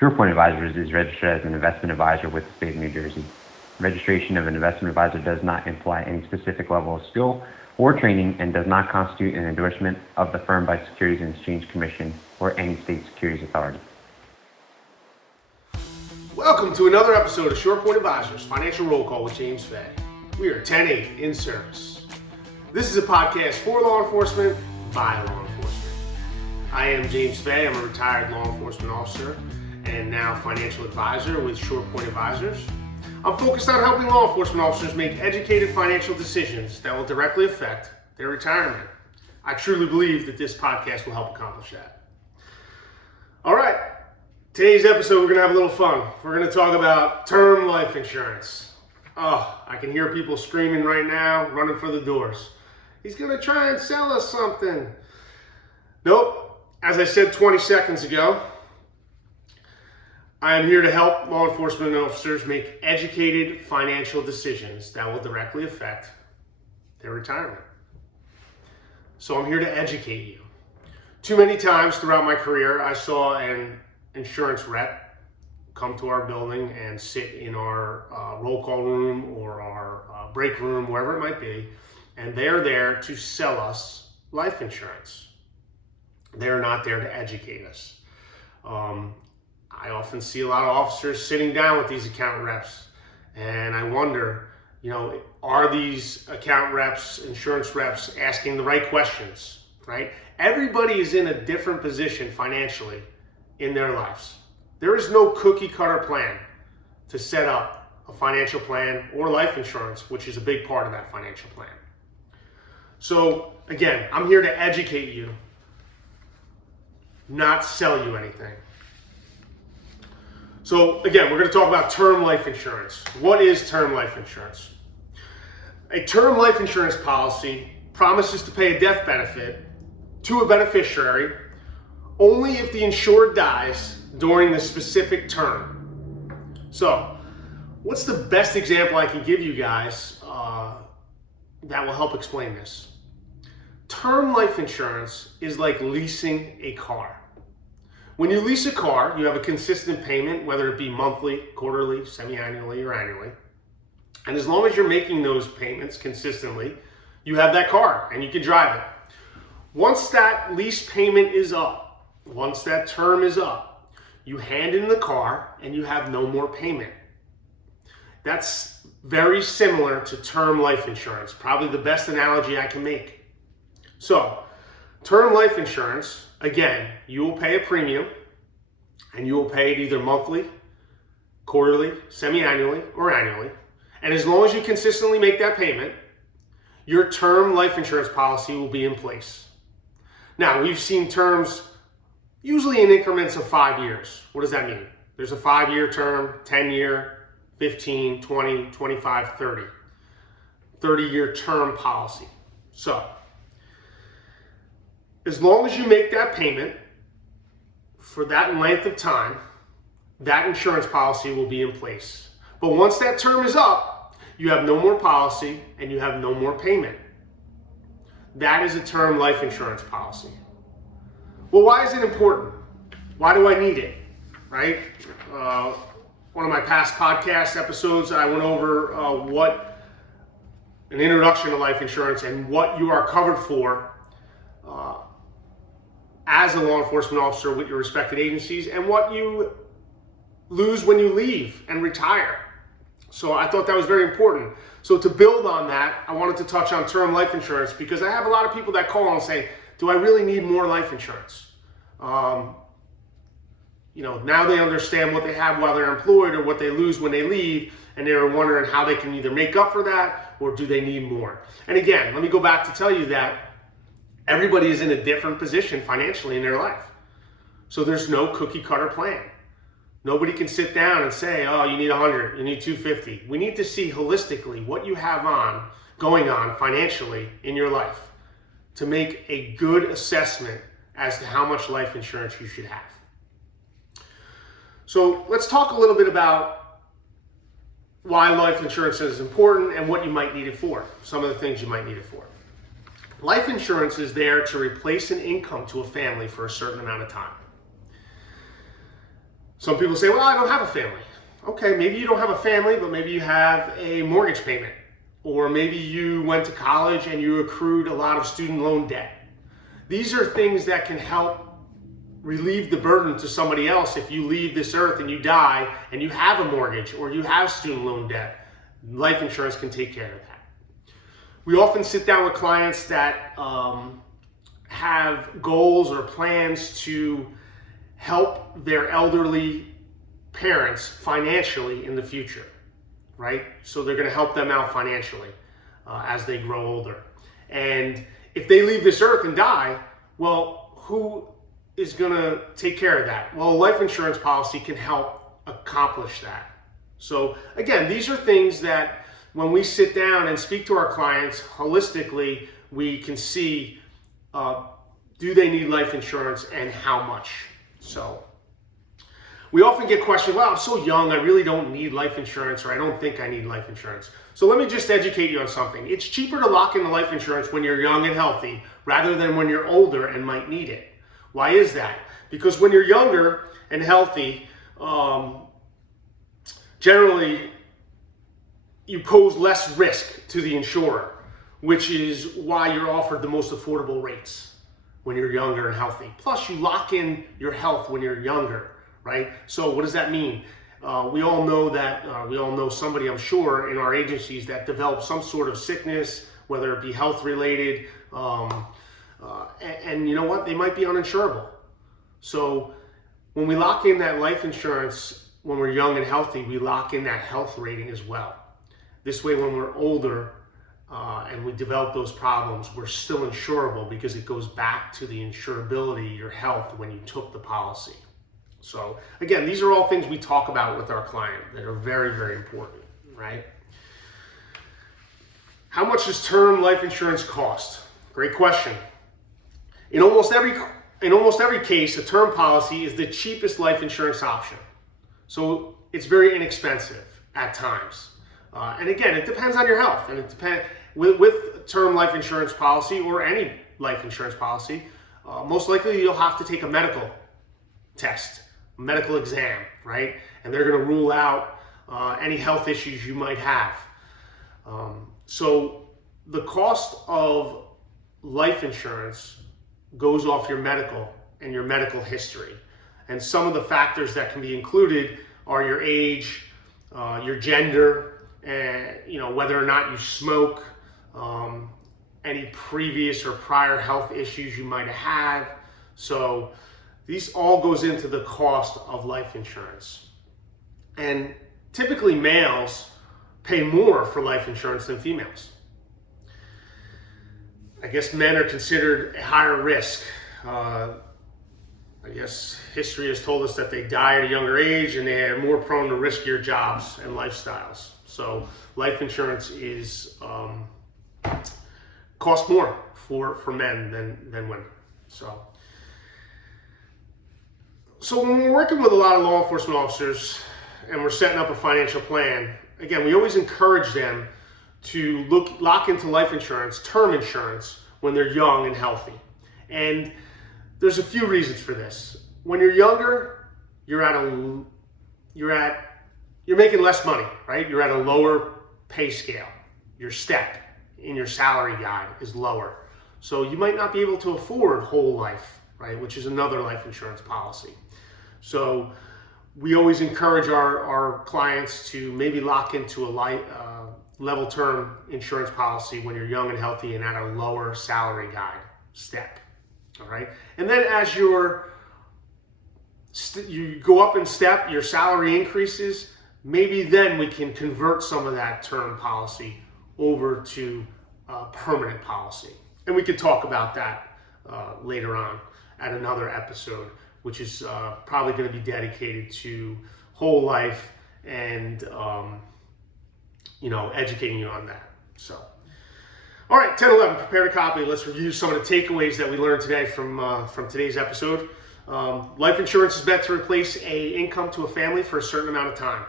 SurePoint Advisors is registered as an investment advisor with the state of New Jersey. Registration of an investment advisor does not imply any specific level of skill or training and does not constitute an endorsement of the firm by Securities and Exchange Commission or any state securities authority. Welcome to another episode of SurePoint Advisors Financial Roll Call with James Fay. We are 10-8 in service. This is a podcast for law enforcement by law enforcement. I am James Fay. I'm a retired law enforcement officer and now financial advisor with SurePoint Advisors. I'm focused on helping law enforcement officers make educated financial decisions that will directly affect their retirement. I truly believe that this podcast will help accomplish that. All right, today's episode we're going to have a little fun. We're going to talk about term life insurance. Oh, I can hear people screaming right now, running for the doors. He's going to try and sell us something. Nope, as I said 20 seconds ago, I am here to help law enforcement officers make educated financial decisions that will directly affect their retirement. So I'm here to educate you. Too many times throughout my career, I saw an insurance rep come to our building and sit in our roll call room or our break room, wherever it might be, and they're there to sell us life insurance. They're not there to educate us. I often see a lot of officers sitting down with these account reps, and I wonder, are these account reps, insurance reps asking the right questions, right? Everybody is in a different position financially in their lives. There is no cookie cutter plan to set up a financial plan or life insurance, which is a big part of that financial plan. So again, I'm here to educate you, not sell you anything. So again, we're going to talk about term life insurance. What is term life insurance? A term life insurance policy promises to pay a death benefit to a beneficiary only if the insured dies during the specific term. So, what's the best example I can give you guys that will help explain this? Term life insurance is like leasing a car. When you lease a car, you have a consistent payment, whether it be monthly, quarterly, semi-annually, or annually. And as long as you're making those payments consistently, you have that car and you can drive it. Once that lease payment is up, once that term is up, you hand in the car and you have no more payment. That's very similar to term life insurance, probably the best analogy I can make. So, term life insurance, again, you will pay a premium and you will pay it either monthly, quarterly, semi-annually, or annually. And as long as you consistently make that payment, your term life insurance policy will be in place. Now, we've seen terms usually in increments of 5 years. What does that mean? There's a 5-year term, 10-year, 15, 20, 25, 30. 30-year term policy. So, as long as you make that payment for that length of time, that insurance policy will be in place. But once that term is up, you have no more policy and you have no more payment. That is a term life insurance policy. Well, why is it important? Why do I need it, right? One of my past podcast episodes, I went over an introduction to life insurance and what you are covered for as a law enforcement officer with your respected agencies and what you lose when you leave and retire. So I thought that was very important. So to build on that, I wanted to touch on term life insurance because I have a lot of people that call and say, do I really need more life insurance? Now they understand what they have while they're employed or what they lose when they leave, and they're wondering how they can either make up for that or do they need more. And again, let me go back to tell you that everybody is in a different position financially in their life. So there's no cookie cutter plan. Nobody can sit down and say, oh, you need 100, you need 250. We need to see holistically what you have going on financially in your life to make a good assessment as to how much life insurance you should have. So let's talk a little bit about why life insurance is important and what you might need it for, some of the things you might need it for. Life insurance is there to replace an income to a family for a certain amount of time. Some people say, well, I don't have a family. Okay, maybe you don't have a family, but maybe you have a mortgage payment. Or maybe you went to college and you accrued a lot of student loan debt. These are things that can help relieve the burden to somebody else if you leave this earth and you die and you have a mortgage or you have student loan debt. Life insurance can take care of that. We often sit down with clients that have goals or plans to help their elderly parents financially in the future, right? So they're going to help them out financially as they grow older. And if they leave this earth and die, well, who is going to take care of that? Well, a life insurance policy can help accomplish that. So again, these are things that when we sit down and speak to our clients holistically, we can see, do they need life insurance and how much? So we often get questioned, well, I'm so young, I really don't need life insurance, or I don't think I need life insurance. So let me just educate you on something. It's cheaper to lock in the life insurance when you're young and healthy rather than when you're older and might need it. Why is that? Because when you're younger and healthy, generally you pose less risk to the insurer, which is why you're offered the most affordable rates when you're younger and healthy. Plus, you lock in your health when you're younger, right? So what does that mean? We all know that, we all know somebody, I'm sure, in our agencies that developed some sort of sickness, whether it be health related, and you know what? They might be uninsurable. So when we lock in that life insurance when we're young and healthy, we lock in that health rating as well. This way, when we're older and we develop those problems, we're still insurable because it goes back to the insurability, your health, when you took the policy. So again, these are all things we talk about with our client that are very, very important, right? How much does term life insurance cost? Great question. In almost every case, a term policy is the cheapest life insurance option. So it's very inexpensive at times. And again, it depends on your health, and it depends with term life insurance policy or any life insurance policy. Most likely, you'll have to take a medical test, medical exam, right? And they're going to rule out any health issues you might have. So the cost of life insurance goes off your medical and your medical history, and some of the factors that can be included are your age, your gender, and whether or not you smoke, any previous or prior health issues you might have. So these all goes into the cost of life insurance. And typically males pay more for life insurance than females. I guess men are considered a higher risk. I guess history has told us that they die at a younger age and they are more prone to riskier jobs and lifestyles. So life insurance is costs more for men than women. So when we're working with a lot of law enforcement officers and we're setting up a financial plan, again, we always encourage them to lock into life insurance, term insurance, when they're young and healthy. And there's a few reasons for this. When you're younger, you're making less money, right? You're at a lower pay scale. Your step in your salary guide is lower. So you might not be able to afford whole life, right? Which is another life insurance policy. So we always encourage our clients to maybe lock into a level term insurance policy when you're young and healthy and at a lower salary guide step. All right. And then as you go up in step, your salary increases, maybe then we can convert some of that term policy over to a permanent policy. And we could talk about that later on at another episode, which is probably going to be dedicated to whole life and, educating you on that. So, all right, 10-11, prepare a copy. Let's review some of the takeaways that we learned today from today's episode. Life insurance is meant to replace an income to a family for a certain amount of time.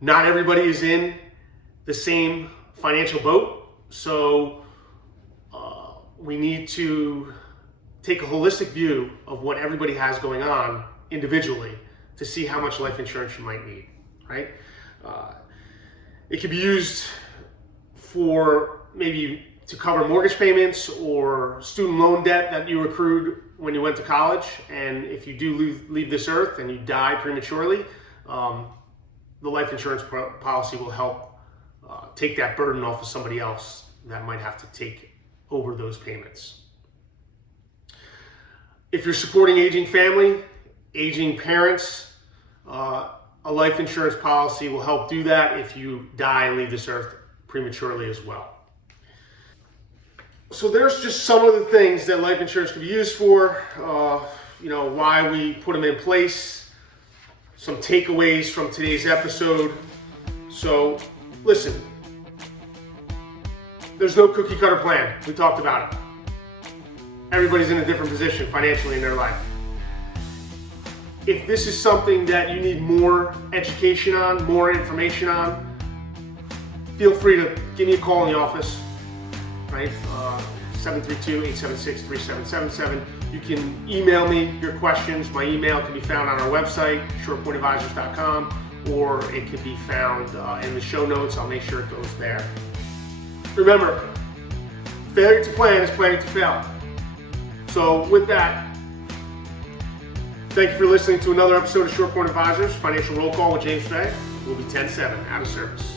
Not everybody is in the same financial boat, so we need to take a holistic view of what everybody has going on individually to see how much life insurance you might need, right? It can be used for maybe to cover mortgage payments or student loan debt that you accrued when you went to college. And if you do leave this earth and you die prematurely, the life insurance policy will help take that burden off of somebody else that might have to take over those payments. If you're supporting aging family, aging parents, a life insurance policy will help do that if you die and leave this earth prematurely as well. So there's just some of the things that life insurance can be used for, why we put them in place, some takeaways from today's episode. So listen, there's no cookie cutter plan. We talked about it. Everybody's in a different position financially in their life. If this is something that you need more education on, more information on, feel free to give me a call in the office, right? 732-876-3777. You can email me your questions. My email can be found on our website, SurePointAdvisors.com, or it can be found in the show notes. I'll make sure it goes there. Remember, failure to plan is planning to fail. So with that, thank you for listening to another episode of Short Point Advisors Financial Roll Call with James Fay. We'll be 10-7 out of service.